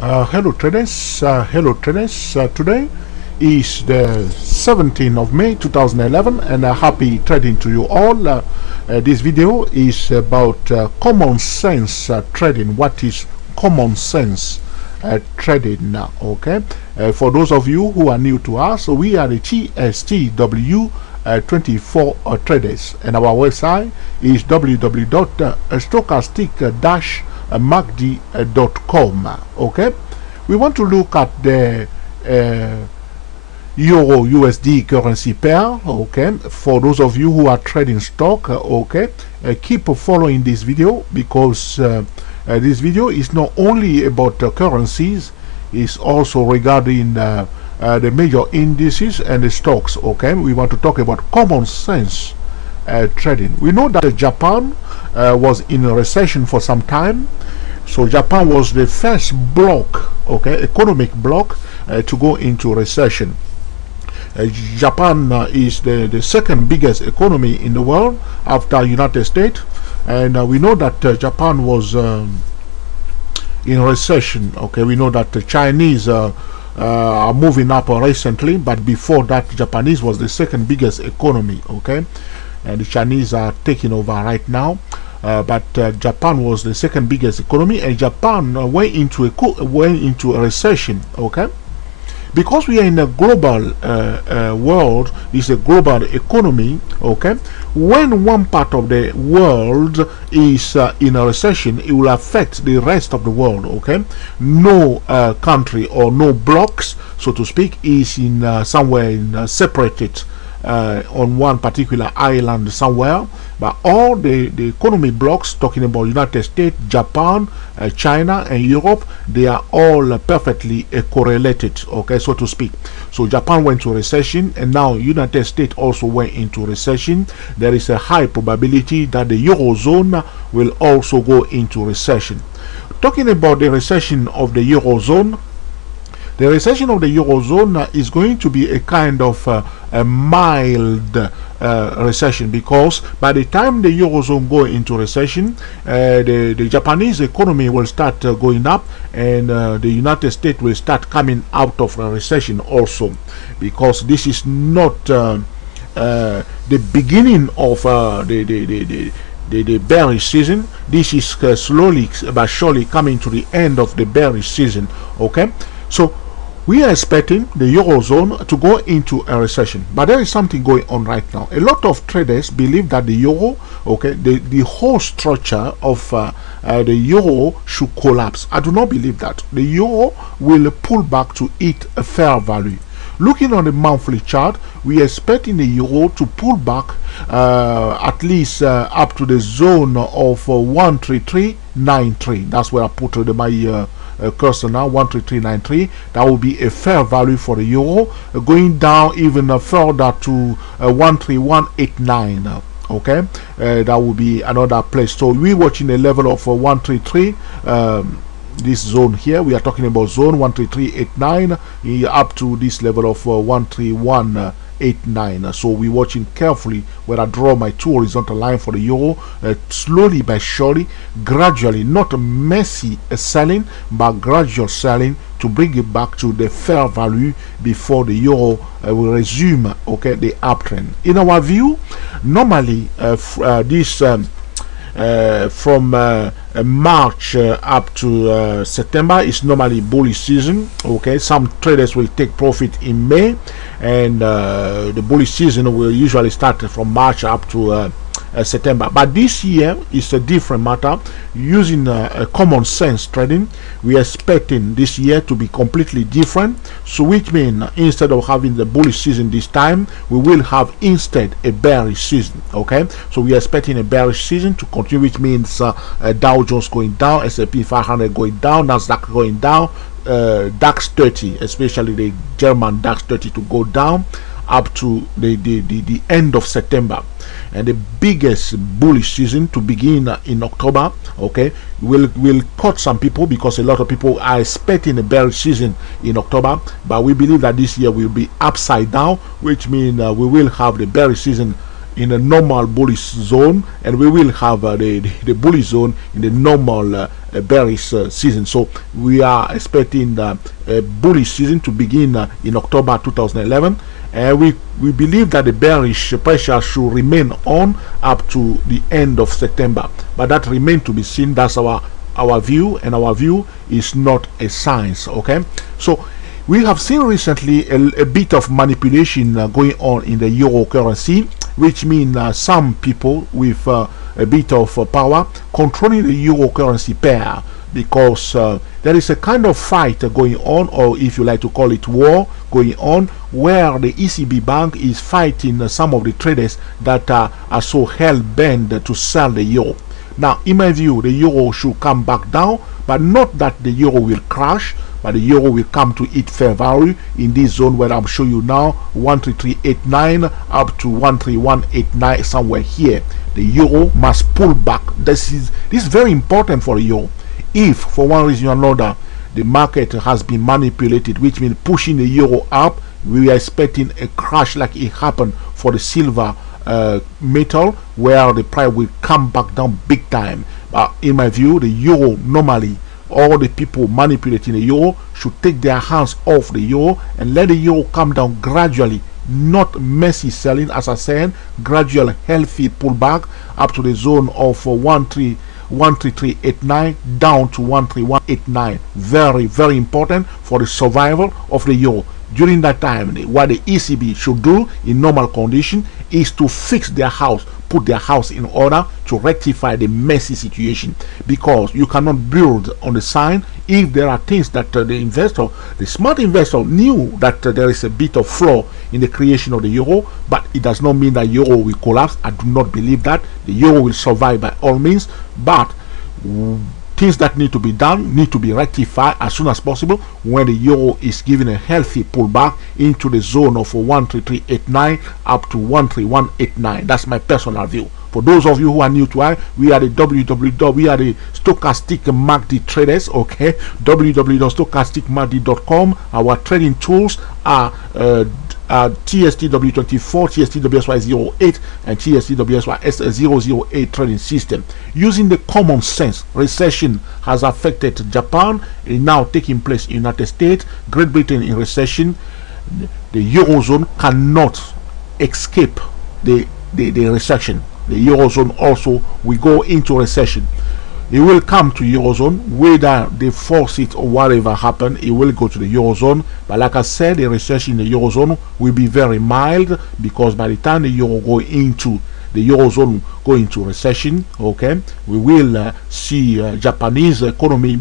Hello traders. Today is the 17th of May 2011, and happy trading to you all. This video is about common sense trading. What is common sense trading now? Okay, for those of you who are new to us, we are the TSTW 24 traders, and our website is www.stochastic-macd.com. Okay, we want to look at the Euro USD currency pair. Okay, for those of you who are trading stock, okay, keep following this video, because this video is not only about currencies, it's also regarding the major indices and the stocks. Okay, we want to talk about common sense trading. We know that Japan was in a recession for some time, so Japan was the first bloc, okay, economic bloc to go into recession. Japan is the second biggest economy in the world after United States, and we know that Japan was in recession. Okay, we know that the Chinese are moving up recently, but before that, Japanese was the second biggest economy. Okay, and the Chinese are taking over right now. But Japan was the second biggest economy, and Japan went into a recession. Okay, because we are in a global world, it's a global economy. Okay, when one part of the world is in a recession, it will affect the rest of the world. Okay, no country or no blocks, so to speak, is in somewhere separated on one particular island somewhere, but all the economy blocks, talking about United States, Japan, China and Europe, they are all perfectly correlated, okay, so to speak. So Japan went to recession, and now United States also went into recession. There is a high probability that the Eurozone will also go into recession. Talking about the recession of the Eurozone, the recession of the Eurozone is going to be a kind of a mild recession, because by the time the Eurozone go into recession, the Japanese economy will start going up, and the United States will start coming out of a recession also, because this is not the beginning of the bearish season. This is slowly but surely coming to the end of the bearish season. Okay, so we are expecting the Eurozone to go into a recession, but there is something going on right now. A lot of traders believe that the euro, okay, the whole structure of the euro should collapse. I do not believe that. The euro will pull back to its fair value. Looking on the monthly chart, we are expecting the euro to pull back at least up to the zone of 13393. That's where I put my cursor now, 13393. That will be a fair value for the euro, going down even further to 13189. Okay, that will be another place. So we're watching a level of 133. This zone here, we are talking about zone 13389 up to this level of 13189. So we're watching carefully where I draw my two horizontal line for the euro, slowly but surely, gradually, not messy selling, but gradual selling to bring it back to the fair value before the euro will resume, okay, the uptrend. In our view, normally this from March up to September is normally bullish season. Okay, some traders will take profit in May, and the bullish season will usually start from March up to September. But this year is a different matter. Using a common sense trading, we are expecting this year to be completely different. So which means instead of having the bullish season this time, we will have instead a bearish season. Okay, so we are expecting a bearish season to continue, which means Dow Jones going down, S&P 500 going down, Nasdaq going down, DAX 30, especially the German DAX 30, to go down up to the end of September. And the biggest bullish season to begin in October. Okay, will cut some people, because a lot of people are expecting a bearish season in October, but we believe that this year will be upside down, which means we will have the bearish season in a normal bullish zone, and we will have the bullish zone in the normal a bearish season. So we are expecting a bullish season to begin in October 2011. And we believe that the bearish pressure should remain on up to the end of September. But that remains to be seen. That's our view, and our view is not a science. Okay, so we have seen recently a bit of manipulation going on in the euro currency, which means some people with a bit of power controlling the euro currency pair, because there is a kind of fight going on, or if you like to call it war going on, where the ECB bank is fighting some of the traders that are so hell-bent to sell the euro. Now, in my view, the euro should come back down, but not that the euro will crash, but the euro will come to its fair value in this zone where I'm showing you now, 133.89 up to 131.89, somewhere here. The euro must pull back. This is very important for the euro. If for one reason or another the market has been manipulated, which means pushing the euro up, we are expecting a crash like it happened for the silver metal, where the price will come back down big time. But in my view, the euro, normally all the people manipulating the euro should take their hands off the euro and let the euro come down gradually, not messy selling, as I said, gradual healthy pullback up to the zone of 133.89 down to 131.89. Very, very important for the survival of the euro. During that time, what the ECB should do in normal condition is to fix their house, put their house in order to rectify the messy situation, because you cannot build on the sign if there are things that the smart investor knew that there is a bit of flaw in the creation of the euro, but it does not mean that euro will collapse. I do not believe that. The euro will survive by all means, but things that need to be done need to be rectified as soon as possible when the euro is given a healthy pullback into the zone of 133.89 up to 131.89. That's my personal view. For those of you who are new to us, we are the we are the stochastic MACD traders. Okay, www.stochasticmacd.com. Our trading tools are TSTW24, TSTWSY08, and TSTWSY008 trading system. Using the common sense, recession has affected Japan, is now taking place in the United States, Great Britain in recession. The Eurozone cannot escape the recession. The Eurozone also will go into recession. It will come to Eurozone, whether they force it or whatever happen, it will go to the Eurozone. But like I said, the recession in the Eurozone will be very mild, because by the time the Eurozone go into recession, okay, we will see Japanese economy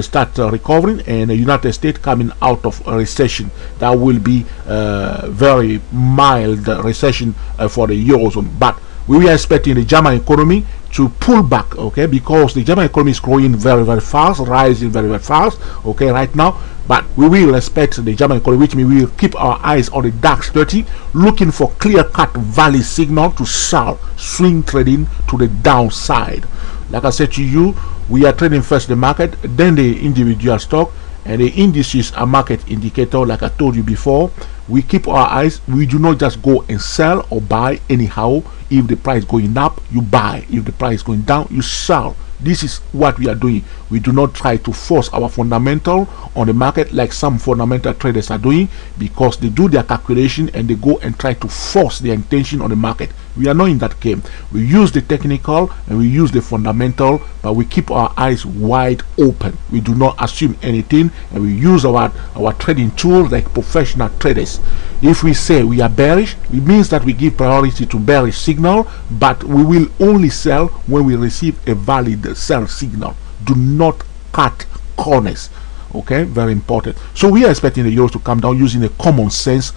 start recovering, and the United States coming out of a recession. That will be very mild recession for the Eurozone. But we are expecting the German economy to pull back, okay, because the German economy is growing very, very fast, rising very, very fast, okay, right now. But we will expect the German economy, which means we will keep our eyes on the DAX 30, looking for clear-cut valley signal to sell, swing trading to the downside. Like I said to you, we are trading first the market, then the individual stock, and the indices are market indicator. Like I told you before, we keep our eyes. We do not just go and sell or buy anyhow. If the price is going up, you buy. If the price is going down, you sell. This is what we are doing. We do not try to force our fundamental on the market like some fundamental traders are doing, because they do their calculation and they go and try to force their intention on the market. We are not in that game. We use the technical and we use the fundamental, but we keep our eyes wide open. We do not assume anything, and we use our trading tools like professional traders. If we say we are bearish, it means that we give priority to bearish signal, but we will only sell when we receive a valid sell signal. Do not cut corners. Okay, very important. So we are expecting the euro to come down using a common sense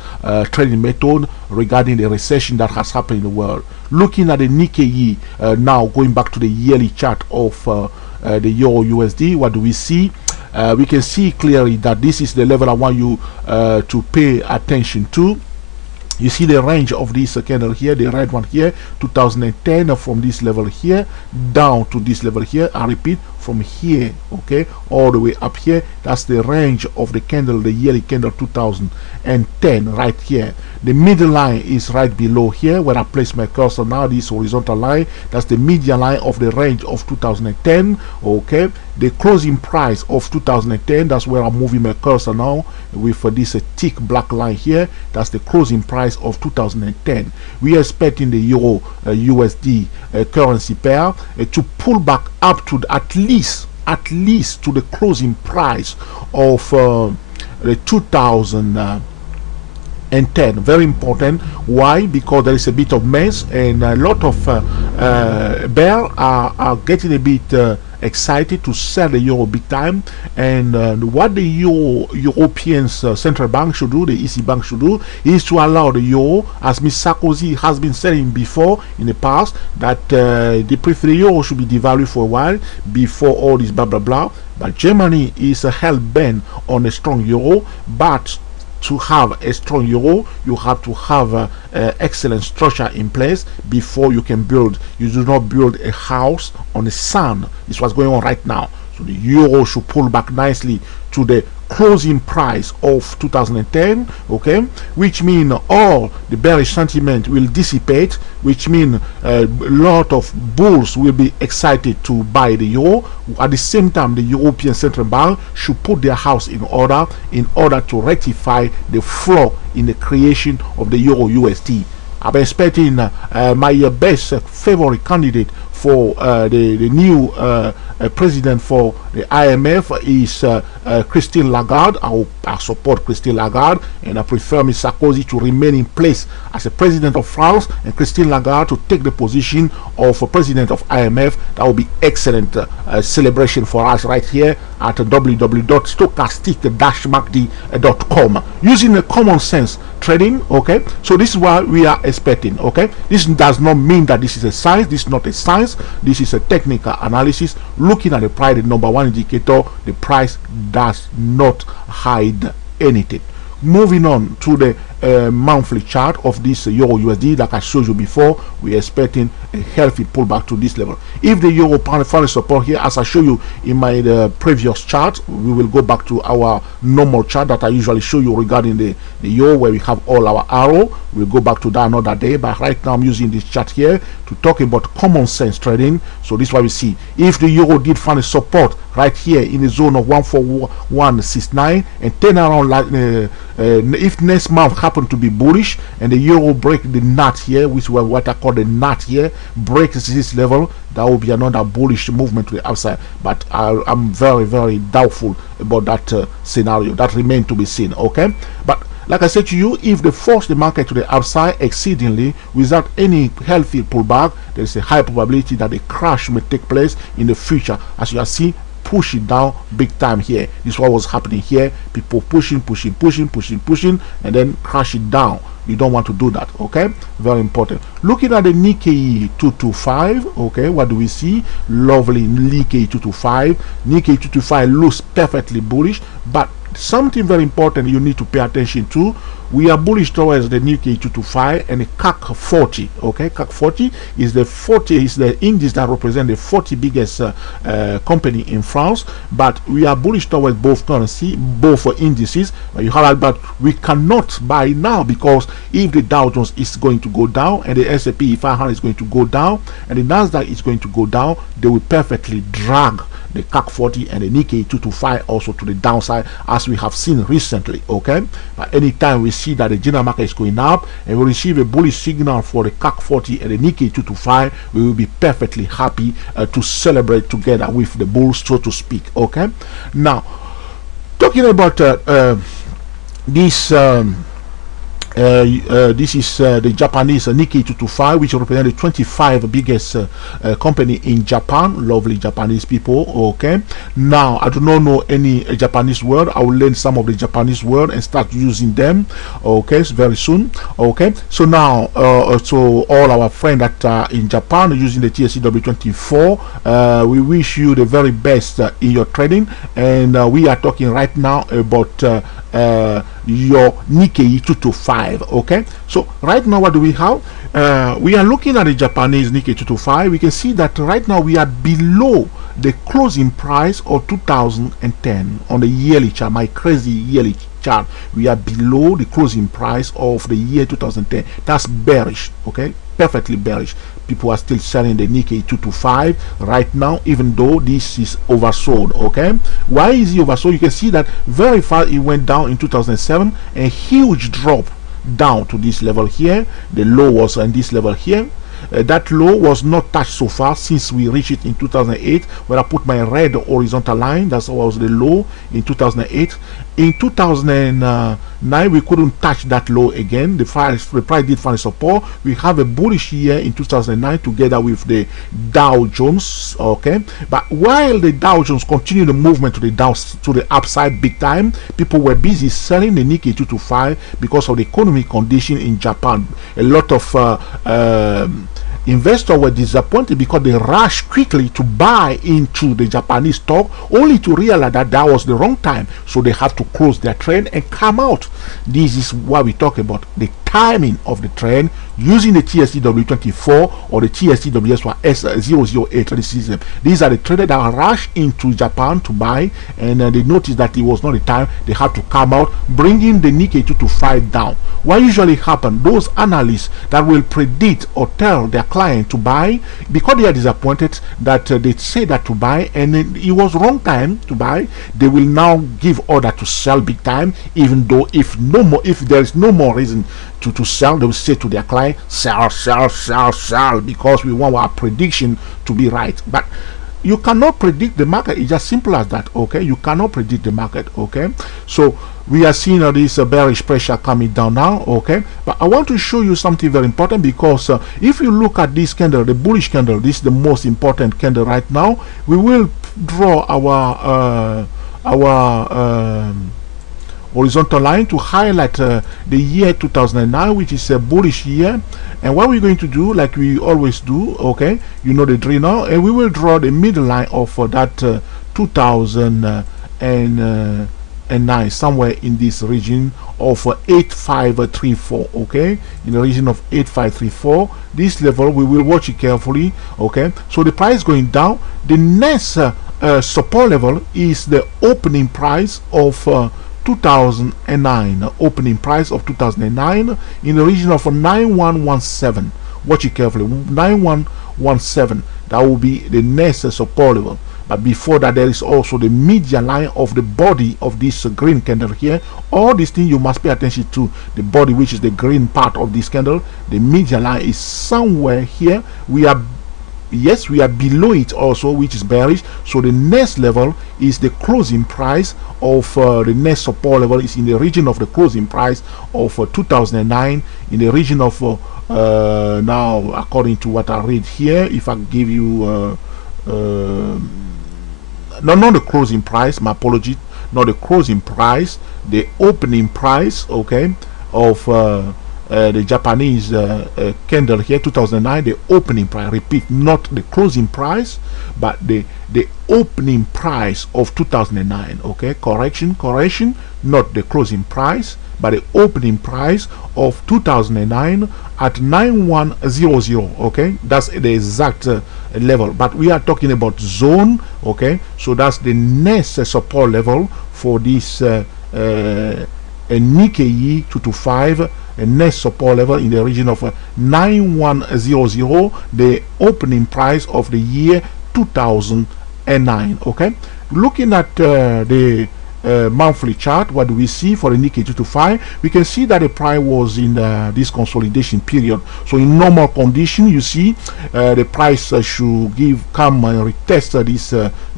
trading method regarding the recession that has happened in the world. Looking at the Nikkei now, going back to the yearly chart of the euro USD, what do we see? We can see clearly that this is the level I want you to pay attention to. You see the range of this candle here, the red one here, 2010, from this level here down to this level here. I repeat, from here, okay, all the way up here. That's the range of the candle, the yearly candle 2010 right here. The middle line is right below here where I place my cursor now. This horizontal line, that's the median line of the range of 2010, okay. The closing price of 2010, that's where I'm moving my cursor now with this thick black line here. That's the closing price of 2010. We are expecting the euro USD currency pair to pull back up to at least to the closing price of the 2010. Very important. Why? Because there is a bit of mess, and a lot of bears are getting a bit excited to sell the euro big time. And what the European central bank should do, the EC bank should do, is to allow the euro, as Mr. Sarkozy has been saying before in the past, that they prefer the euro should be devalued for a while before all this blah blah blah. But Germany is hell bent on a strong euro. But to have a strong euro, you have to have excellent structure in place before you can build. You do not build a house on the sand. This is what's going on right now. So the euro should pull back nicely to the closing price of 2010, okay, which means all the bearish sentiment will dissipate, which means a lot of bulls will be excited to buy the euro. At the same time, the European Central Bank should put their house in order to rectify the flaw in the creation of the euro USD. I'm expecting my best favorite candidate for the new president for the IMF is Christine Lagarde. I support Christine Lagarde, and I prefer Mr. Sarkozy to remain in place as a president of France, and Christine Lagarde to take the position of a president of IMF. That will be excellent celebration for us right here at www.stochastic-macd.com using the common sense trading. Okay, so this is what we are expecting. Okay, this does not mean that this is a science. This is not a science. This is a technical analysis. Looking at the price, the number one indicator, the price does not hide anything. Moving on to the monthly chart of this euro USD, like I showed you before, we are expecting a healthy pullback to this level. If the euro finds support here, as I show you in my previous chart, we will go back to our normal chart that I usually show you regarding the euro, where we have all our arrow. We'll go back to that another day, but right now I'm using this chart here to talk about common sense trading. So this is what we see. If the euro did find a support right here in the zone of 14169 and turn around, like if next month happen to be bullish and the euro break the nut here, which was what I call the nut here, breaks this level, that will be another bullish movement to the upside. But I'm very, very doubtful about that scenario. That remains to be seen. Okay, but like I said to you, if they force the market to the upside exceedingly without any healthy pullback, there's a high probability that a crash may take place in the future. As you can see, push it down big time here. This is what was happening here. People pushing, and then crash it down. You don't want to do that. Okay, very important. Looking at the Nikkei 225, okay, what do we see? Lovely Nikkei 225. Nikkei 225 looks perfectly bullish, but something very important you need to pay attention to. We are bullish towards the Nikkei 225 and the CAC 40. Okay, CAC 40 is the index that represents the 40 biggest company in France. But we are bullish towards both currency, both indices. But we cannot buy now, because if the Dow Jones is going to go down and the S&P 500 is going to go down and the Nasdaq is going to go down, they will perfectly drag the CAC 40 and the Nikkei 225 also to the downside, as we have seen recently. Okay, but anytime we see that the general market is going up and we receive a bullish signal for the CAC 40 and the Nikkei 225, we will be perfectly happy to celebrate together with the bulls, so to speak. Okay, now talking about this is the Japanese Nikkei 225, which represents the 25 biggest company in Japan. Lovely Japanese people. Okay, now I do not know any Japanese word. I will learn some of the Japanese word and start using them. Okay, so very soon. Okay, so now so all our friends that are in Japan using the TSCW24, we wish you the very best in your trading, and we are talking right now about your Nikkei 225. Okay, so right now what do we have? We are looking at the Japanese Nikkei 225. We can see that right now we are below the closing price of 2010 on the yearly chart, my crazy yearly chart. We are below the closing price of the year 2010. That's bearish. Okay, perfectly bearish. People are still selling the Nikkei 225 right now, even though this is oversold. Okay, why is it oversold? You can see that very far it went down in 2007, a huge drop down to this level here. The low was on this level here. That low was not touched so far since we reached it in 2008, where I put my red horizontal line. That was the low in 2008. In 2009 we couldn't touch that low again. The price did find support. We have a bullish year in 2009 together with the Dow Jones. Okay, but while the Dow Jones continued the movement to the upside big time, people were busy selling the Nikkei 225 because of the economic condition in Japan. A lot of investors were disappointed because they rushed quickly to buy into the Japanese stock, only to realize that that was the wrong time, so they had to close their trade and come out. This is what we talk about, the timing of the trend using the TSTW24 or the TSTWS S008 system. These are the traders that rush into Japan to buy, and they noticed that it was not the time. They had to come out, bringing the Nikkei 225 down. What usually happens, those analysts that will predict or tell their client to buy, because they are disappointed that they say that to buy and it was wrong time to buy, they will now give order to sell big time, even though if there is no more reason to sell, they will say to their client, sell, sell, sell, sell, because we want our prediction to be right. But you cannot predict the market. It's just simple as that. Okay, you cannot predict the market. Okay, so we are seeing this bearish pressure coming down now. Okay, but I want to show you something very important, because if you look at this candle, the bullish candle, this is the most important candle right now. We will draw our horizontal line to highlight the year 2009, which is a bullish year. And what we're going to do, like we always do, okay, you know the drill now, and we will draw the middle line of that 2009, somewhere in this region of 8534. Okay, in the region of 8534, this level we will watch it carefully. Okay, so the price going down. The next support level is the opening price of 2009, opening price of 2009 in the region of 9117. Watch it carefully. 9117, that will be the next support level. But before that, there is also the median line of the body of this green candle here. All these things you must pay attention to. The body, which is the green part of this candle, the median line is somewhere here. We are below it also, which is bearish. So the next level is the closing price of the next support level is in the region of the closing price of 2009, in the region of now, according to what I read here, if I give you not the closing price, my apology, not the closing price, the opening price, okay, of the Japanese candle here, 2009, the opening price. Repeat, not the closing price, but the opening price of 2009. Okay, correction, not the closing price, but the opening price of 2009 at 9100. Okay, that's the exact level, but we are talking about zone. Okay, so that's the next support level for this Nikkei 225. A next support level in the region of 9100, the opening price of the year 2009. Okay, looking at the monthly chart, what do we see for the Nikkei 225? We can see that the price was in this consolidation period. So in normal condition, you see the price should come and retest this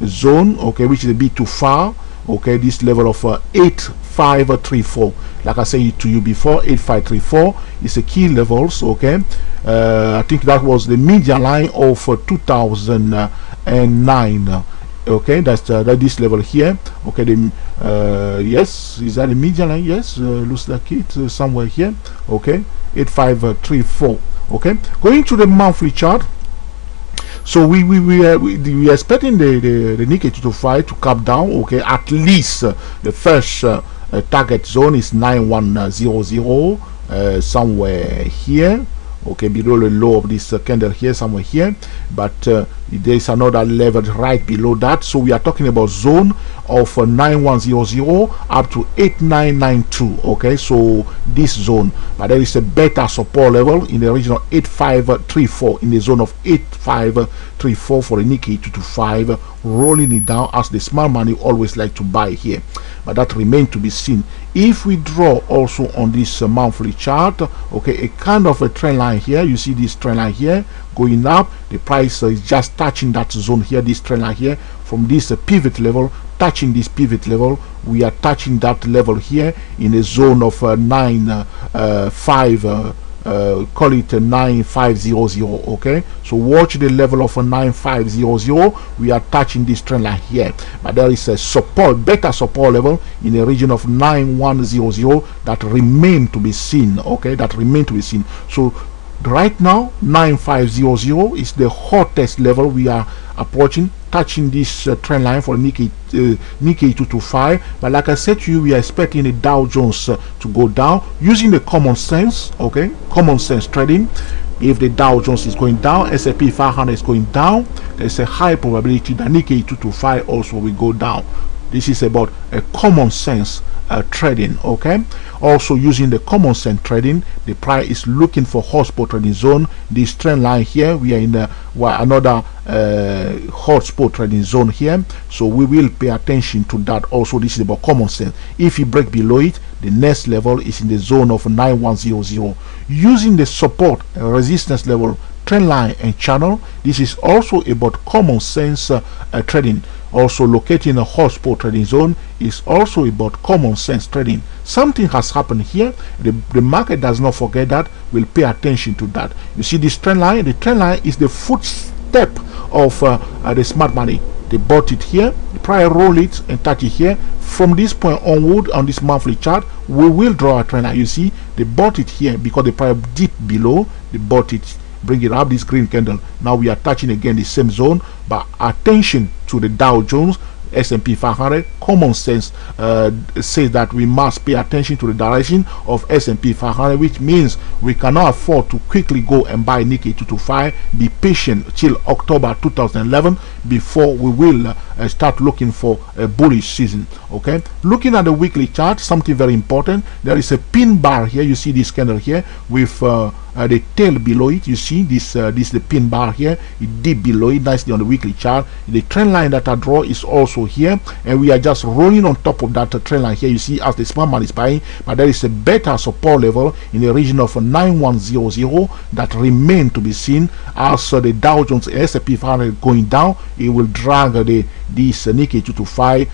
zone, okay, which is a bit too far. Okay, this level of 8534, like I said to you before, 8534 is a key levels. Okay, I think that was the median line of 2009. Okay, that's this level here. Okay, the yes, is that the median line? Yes, looks like it somewhere here. Okay, 8534. Okay, going to the monthly chart. So we are expecting the Nikkei 225 to come down, okay. At least the first target zone is 9100, somewhere here, okay, below the low of this candle here, somewhere here. But there is another level right below that, so we are talking about zone of 9100 up to 8992, okay. So this zone, but there is a better support level in the region of 8534, in the zone of 8534 for the Nikkei 225, rolling it down as the smart money always like to buy here, but that remains to be seen. If we draw also on this monthly chart, okay, a kind of a trend line here, you see this trend line here going up, the price is just touching that zone here, this trend line here, from this pivot level, touching this pivot level, we are touching that level here in a zone of 95 call it 9500, okay. So watch the level of 9500, we are touching this trend line here, but there is a support, better support level in the region of 9100 that remain to be seen, okay, that remain to be seen. So right now 9500 is the hottest level we are approaching, touching this trend line for Nikkei 225. But like I said to you, we are expecting the Dow Jones to go down using the common sense, okay, common sense trading. If the Dow Jones is going down, S&P 500 is going down, there's a high probability that Nikkei 225 also will go down. This is about a common sense trading, okay. Also using the common sense trading, the price is looking for hotspot trading zone. This trend line here, we are in another hotspot trading zone here, so we will pay attention to that. Also, this is about common sense. If you break below it, the next level is in the zone of 9100. Using the support resistance level, trend line and channel, this is also about common sense trading. Also locating a hotspot trading zone is also about common sense trading. Something has happened here, the market does not forget that, will pay attention to that. You see this trend line, the trend line is the footstep of the smart money. They bought it here, the price roll it and touch it here. From this point onward on this monthly chart, we will draw a trend line. You see they bought it here because the price dipped below, they bought it, bring it up, this green candle. Now we are touching again the same zone, but attention to the Dow Jones, S&P 500. Common sense says that we must pay attention to the direction of S&P 500, which means we cannot afford to quickly go and buy Nikkei 225. Be patient till October 2011 before we will start looking for a bullish season, okay. Looking at the weekly chart, something very important, there is a pin bar here. You see this candle here with the tail below it. You see this this the pin bar here, it dipped below it nicely on the weekly chart. The trend line that I draw is also here, and we are just rolling on top of that trend line here. You see as the smart money is buying, but there is a better support level in the region of 9100 that remain to be seen. As the Dow Jones and S&P 500 going down, it will drag this Nikkei 225.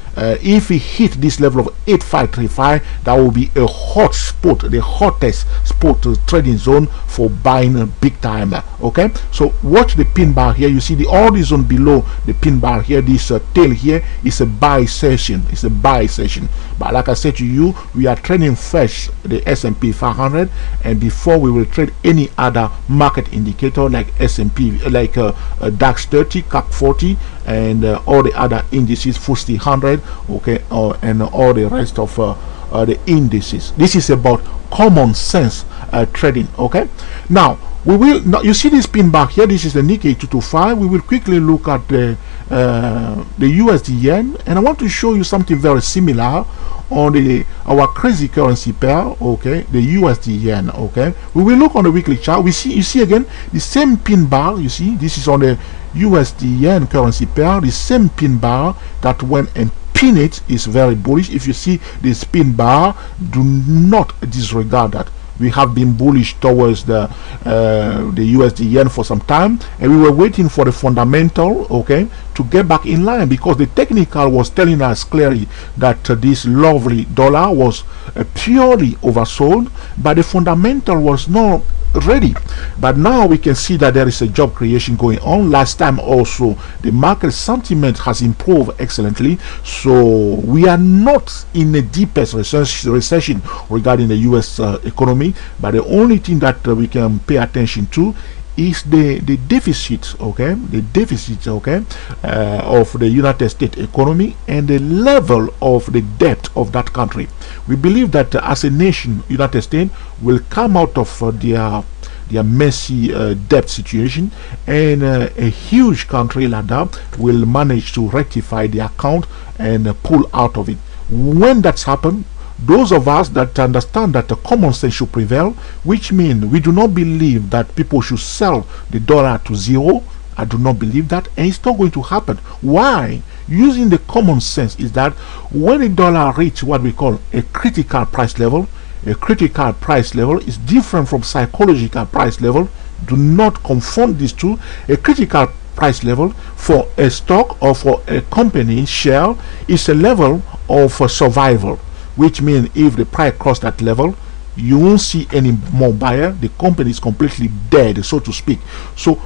If we hit this level of 8535, that will be a hot spot, the hottest spot trading zone for buying big time, okay. So watch the pin bar here. You see the order zone below the pin bar here. This tail here is a buy session, it's a buy session. But like I said to you, we are trading first the S&P 500, and before we will trade any other market indicator like S&P, like DAX 30, CAC 40, and all the other indices, FTSE 100, okay, and all the rest of the indices. This is about common sense trading, okay. Now we will, you see this pin back here, this is the Nikkei 225. We will quickly look at the USD yen, and I want to show you something very similar on our crazy currency pair, okay, the USD yen, okay. We will look on the weekly chart. You see again the same pin bar. You see this is on the USD yen currency pair, the same pin bar that went and pin it is very bullish. If you see this pin bar, do not disregard that. We have been bullish towards the USD yen for some time, and we were waiting for the fundamental, okay, to get back in line, because the technical was telling us clearly that this lovely dollar was purely oversold, but the fundamental was not ready. But now we can see that there is a job creation going on. Last time also the market sentiment has improved excellently, so we are not in the deepest recession regarding the US economy. But the only thing that we can pay attention to is the deficit, okay, the deficit, okay, of the United States economy and the level of the debt of that country. We believe that as a nation, United States will come out of their messy debt situation, and a huge country like that will manage to rectify the account and pull out of it. When that's happened, those of us that understand that the common sense should prevail, which means we do not believe that people should sell the dollar to zero. I do not believe that, and it's not going to happen. Why? Using the common sense is that when the dollar reaches what we call a critical price level, a critical price level is different from psychological price level. Do not confund these two. A critical price level for a stock or for a company share is a level of survival, which means if the price crosses that level, you won't see any more buyer. The company is completely dead, so to speak. So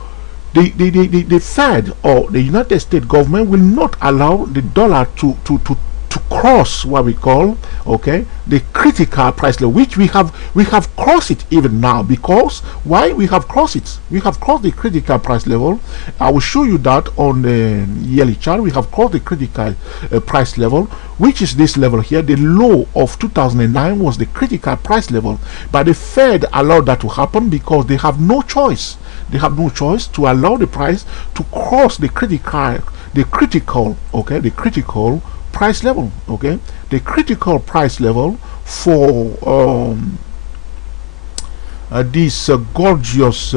the Fed or the United States government will not allow the dollar to cross what we call, okay, the critical price level, which we have crossed it even now. Because why we have crossed it? We have crossed the critical price level. I will show you that on the yearly chart. We have crossed the critical price level, which is this level here. The low of 2009 was the critical price level, but the Fed allowed that to happen because they have no choice. They have no choice to allow the price to cross the critical okay, the critical price level, okay, the critical price level for this gorgeous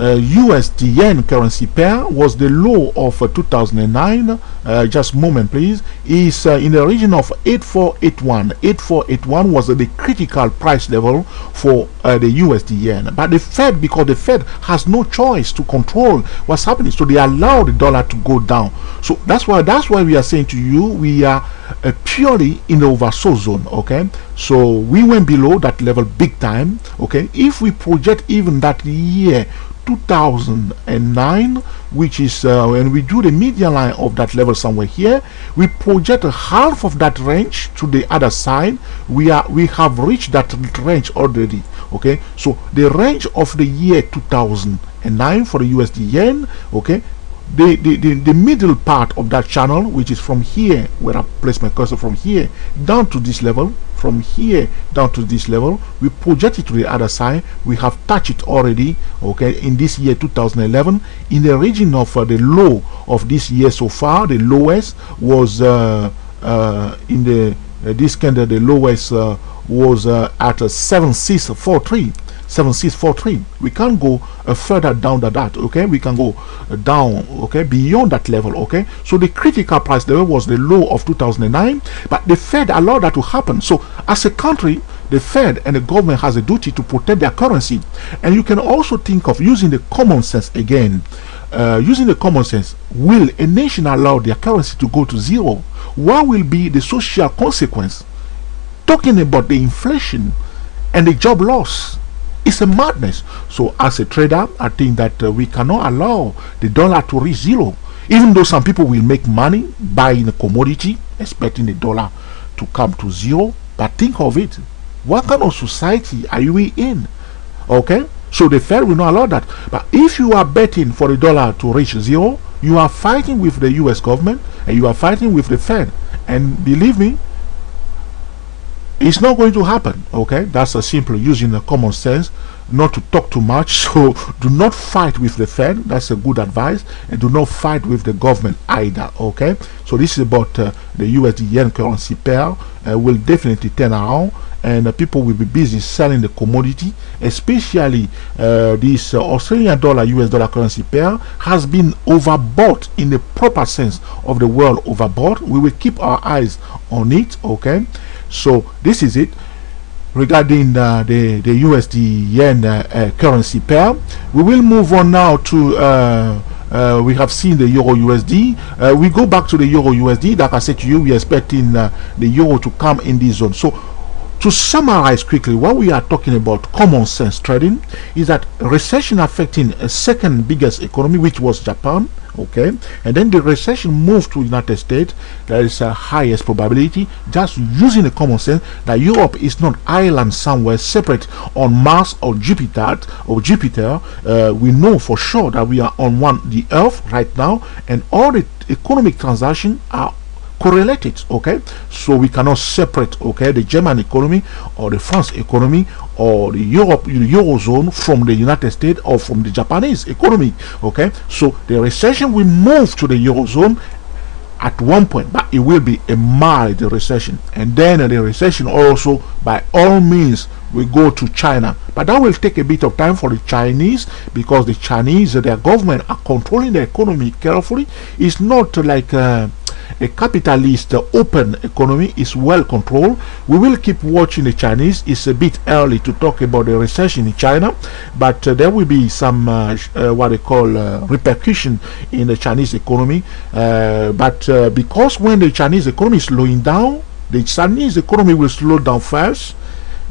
USD yen currency pair was the low of 2009. Just a moment please. Is in the region of 8481. 8481 was the critical price level for the USD yen. But the Fed, because the Fed has no choice to control what's happening, so they allow the dollar to go down. So that's why we are saying to you, we are purely in the oversold zone, okay. So we went below that level big time, okay. If we project even that year 2009, which is when we do the median line of that level somewhere here, we project half of that range to the other side. We have reached that range already, okay. So the range of the year 2009 for the USD yen, okay, the middle part of that channel, which is from here where I place my cursor, from here down to this level, from here down to this level, we project it to the other side. We have touched it already, okay, in this year 2011, in the region of the low of this year so far. The lowest was in the this candle, the lowest was at 7643. 7643. We can't go further down than that, okay. We can go down, okay, beyond that level, okay. So the critical price level was the low of 2009, but the Fed allowed that to happen. So as a country, the Fed and the government has a duty to protect their currency. And you can also think of using the common sense again. Using the common sense, will a nation allow their currency to go to zero? What will be the social consequence? Talking about the inflation and the job loss, it's a madness. So as a trader, I think that we cannot allow the dollar to reach zero. Even though some people will make money buying a commodity, expecting the dollar to come to zero. But think of it. What kind of society are we in? Okay? So the Fed will not allow that. But if you are betting for the dollar to reach zero, you are fighting with the US government and you are fighting with the Fed. And believe me, it's not going to happen, okay. That's a simple, using the common sense, not to talk too much. So do not fight with the Fed. That's a good advice. And do not fight with the government either, okay. So this is about the USD yen currency pair. Will definitely turn around, and people will be busy selling the commodity, especially this Australian dollar US dollar currency pair has been overbought in the proper sense of the word overbought. We will keep our eyes on it, okay. So this is it regarding the USD yen currency pair. We will move on now to we have seen the Euro USD. We go back to the Euro USD. Like I said to you, we are expecting the Euro to come in this zone. So to summarize quickly, what we are talking about common sense trading is that recession affecting a second biggest economy, which was Japan, okay, and then the recession moved to United States, there is a highest probability, just using the common sense, that Europe is not island somewhere separate on Mars or Jupiter. We know for sure that we are on the Earth right now, and all the economic transactions are correlated, okay, so we cannot separate, okay, the German economy or the France economy or the Eurozone from the United States or from the Japanese economy, okay. So the recession will move to the Eurozone at one point, but it will be a mild recession, and then the recession also by all means will go to China, but that will take a bit of time for the Chinese, because the Chinese, their government are controlling the economy carefully. It's not like a capitalist open economy, is well controlled. We will keep watching the Chinese. It's a bit early to talk about the recession in China, but there will be some what they call repercussion in the Chinese economy, but because when the Chinese economy is slowing down, the Chinese economy will slow down first,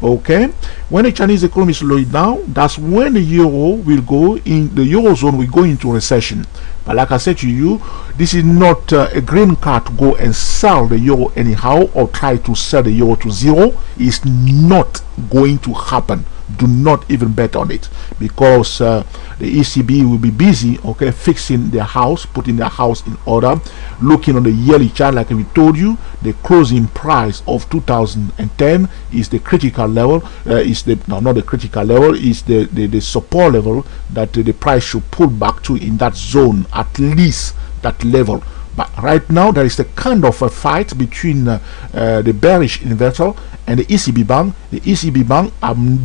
okay. When the Chinese economy is slowing down, that's when the euro will go in, the Eurozone will go into recession. But like I said to you, this is not a green card to go and sell the euro anyhow, or try to sell the euro to zero. It's not going to happen. Do not even bet on it, because the ECB will be busy, okay, fixing their house, putting their house in order, looking on the yearly chart. Like we told you, the closing price of 2010 is the critical level, not the critical level, is the support level that the price should pull back to, in that zone, at least that level. But right now there is a kind of a fight between the bearish investor and the ECB bank. The ECB bank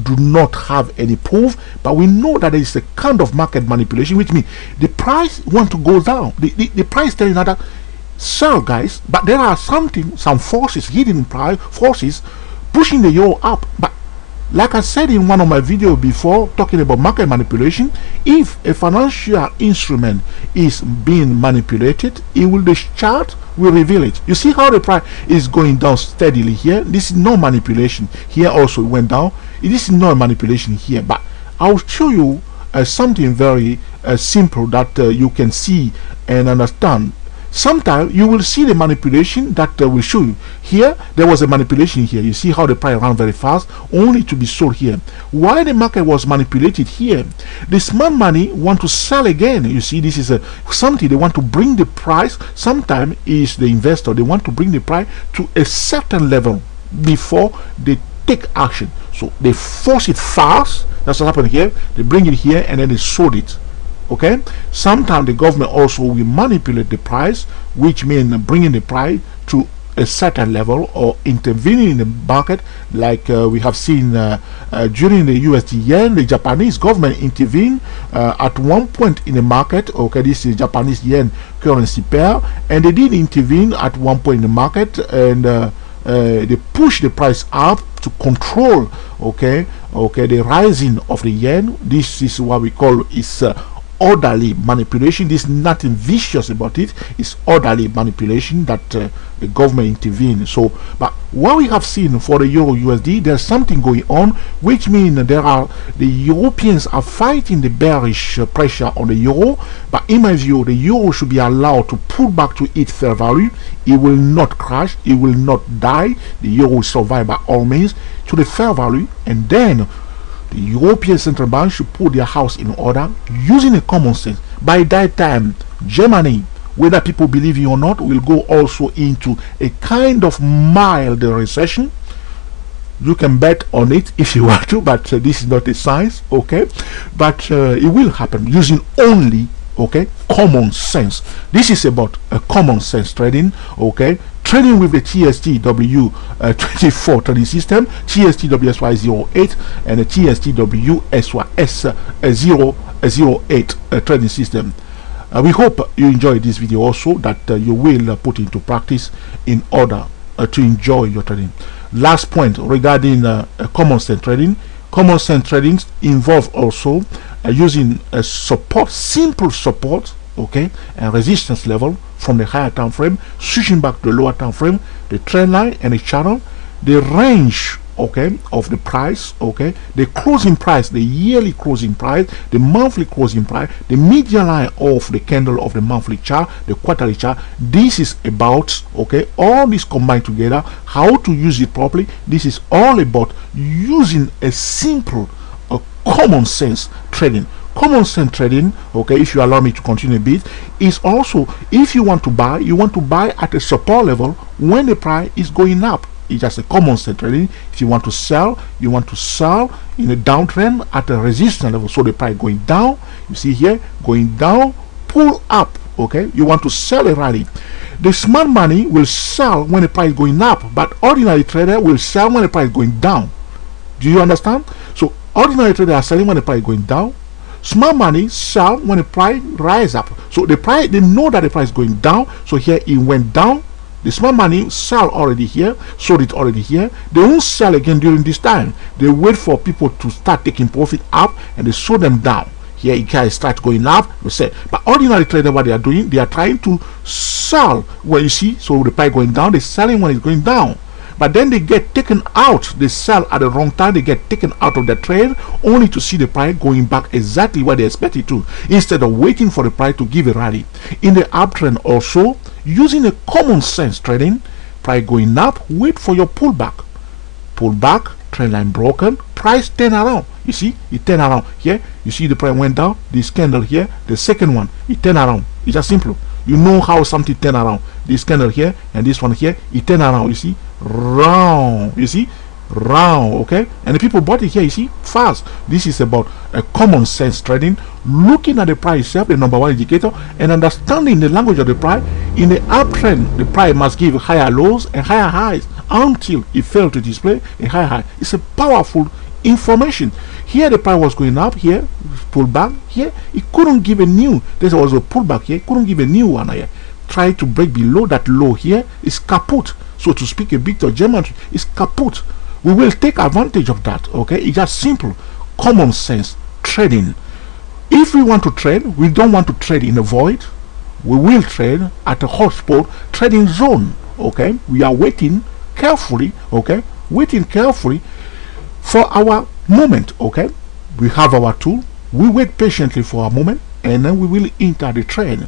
do not have any proof, but we know that there is a kind of market manipulation, which means the price want to go down. The price telling that sell, guys, but there are some forces, hidden price forces, pushing the euro up. But like I said in one of my videos before, talking about market manipulation, if a financial instrument is being manipulated, the chart will reveal it. You see how the price is going down steadily here? This is no manipulation. Here also it went down. This is not manipulation here, but I'll show you something very simple that you can see and understand. Sometimes you will see the manipulation that will show you. Here there was a manipulation here. You see how the price ran very fast, only to be sold here. Why the market was manipulated here? The smart money want to sell again. You see, this is something they want to bring the price. Sometimes is the investor, they want to bring the price to a certain level before they take action. So they force it fast. That's what happened here. They bring it here and then they sold it. Okay, sometimes the government also will manipulate the price, which means bringing the price to a certain level or intervening in the market, like we have seen during the USD yen. The Japanese government intervened at one point in the market. Okay, this is Japanese yen currency pair, and they did intervene at one point in the market, and they push the price up to control, okay, the rising of the yen. This is what we call orderly manipulation. There's nothing vicious about it. It's orderly manipulation that the government intervenes. So, but what we have seen for the Euro USD, there's something going on, which means the Europeans are fighting the bearish pressure on the euro. But in my view, the euro should be allowed to pull back to its fair value. It will not crash. It will not die. The euro will survive by all means to the fair value, and then the European Central Bank should put their house in order using a common sense. By that time, Germany, whether people believe it or not, will go also into a kind of mild recession. You can bet on it if you want to, but this is not a science, okay? But it will happen using only, okay, common sense. This is about a common sense trading, okay? Trading with the TSTW 24 trading system, TSTW SY08, and the TSTW SYS008 trading system. We hope you enjoyed this video also, that you will put into practice in order to enjoy your trading. Last point regarding common sense trading. Common sense trading involves also using a support, simple support, okay, and resistance level from the higher time frame, switching back to the lower time frame, the trend line and the channel, the range okay, of the price, okay, the closing price, the yearly closing price, the monthly closing price, the median line of the candle of the monthly chart, the quarterly chart. This is about, okay, all this combined together, how to use it properly. This is all about using a simple, a common sense trading. Common sense trading, okay, if you allow me to continue a bit, is also, if you want to buy at a support level when the price is going up. It's just a common sense trading. If you want to sell in a downtrend at a resistance level, so the price going down, you see here, going down, pull up, okay, you want to sell a rally. The smart money will sell when the price is going up, but ordinary trader will sell when the price is going down. Do you understand? So ordinary traders are selling when the price is going down. Smart money sell when the price rise up. So the price, they know that the price is going down, so here it went down. The smart money sell already here, sold it already here. They won't sell again during this time. They wait for people to start taking profit up, and they sold them down. Here it can start going up, we say. But ordinary trader, what they are doing, they are trying to sell where you see, so the price going down, they're selling when it's going down. But then they get taken out, they sell at the wrong time, they get taken out of the trade only to see the price going back exactly where they expect it to, instead of waiting for the price to give a rally. In the uptrend also, using a common sense trading, price going up, wait for your pullback. Pullback, trend line broken, price turn around. You see, it turn around. Here, you see the price went down, this candle here, the second one, it turn around. It's just simple. You know how something turn around. This candle here and this one here, it turn around, you see, round, you see, round, okay, and the people bought it here, you see, fast. This is about a common sense trading, looking at the price itself, the number one indicator, and understanding the language of the price. In the uptrend, the price must give higher lows and higher highs until it failed to display a higher high. It's a powerful information. Here the price was going up, here pull back, here it couldn't give a new, there was a pullback here, couldn't give a new one here. Try to break below that low here, is kaput. So to speak a bit of German, is kaput. We will take advantage of that, okay? It's just simple common sense trading. If we want to trade, we don't want to trade in a void. We will trade at a hotspot trading zone, okay? We are waiting carefully, okay? Waiting carefully for our moment, okay? We have our tool, we wait patiently for our moment, and then we will enter the trade.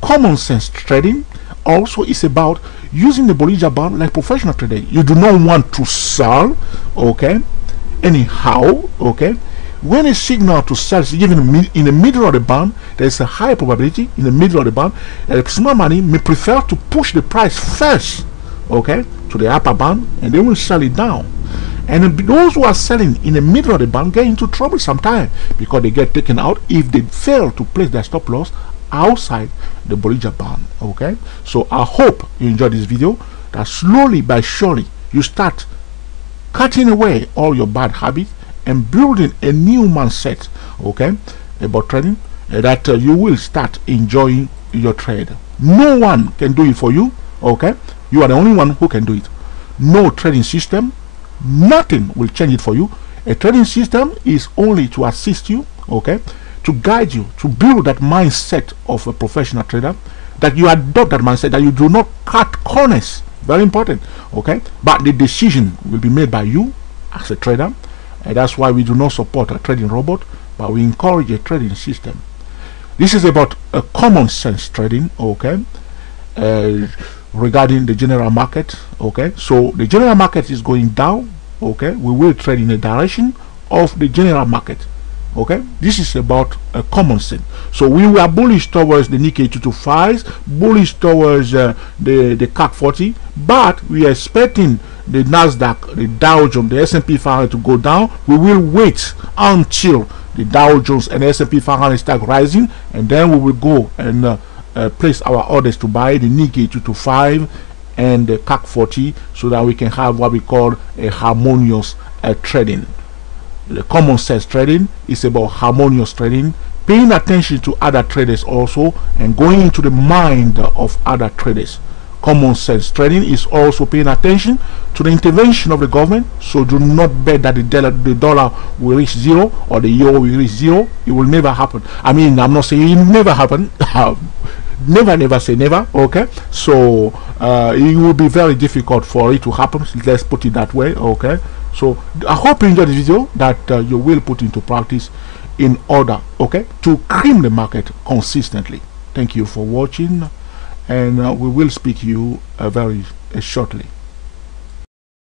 Common sense trading also is about using the Bollinger Band like professional trading. You do not want to sell, okay, anyhow, okay. When a signal to sell is given in the middle of the band, there is a high probability in the middle of the band that smart money may prefer to push the price first, okay, to the upper band, and they will sell it down. And those who are selling in the middle of the band get into trouble sometimes because they get taken out if they fail to place their stop loss outside the Bollinger Band, okay. So I hope you enjoyed this video, that slowly but surely you start cutting away all your bad habits and building a new mindset, okay, about trading, that you will start enjoying your trade. No one can do it for you, okay. You are the only one who can do it. No trading system, nothing will change it for you. A trading system is only to assist you, okay, to guide you, to build that mindset of a professional trader, that you adopt that mindset, that you do not cut corners. Very important, okay. But the decision will be made by you as a trader, and that's why we do not support a trading robot, but we encourage a trading system. This is about a common sense trading, okay, regarding the general market, okay. So the general market is going down, okay, we will trade in the direction of the general market, okay. This is about a common sense. So we were bullish towards the Nikkei 225, bullish towards the CAC 40, but we are expecting the Nasdaq, the Dow Jones, the S&P 500 to go down. We will wait until the Dow Jones and the S&P 500 start rising, and then we will go and place our orders to buy the Nikkei 225 and the CAC 40, so that we can have what we call a harmonious trading. The common sense trading is about harmonious trading, paying attention to other traders also, and going into the mind of other traders. Common sense trading is also paying attention to the intervention of the government. So do not bet that the dollar will reach zero or the euro will reach zero. It will never happen. I mean, I'm not saying it will never happen. Never say never, okay. So it will be very difficult for it to happen, let's put it that way, okay. So I hope you enjoyed this video that you will put into practice in order, okay, to cream the market consistently. Thank you for watching, and we will speak to you very shortly.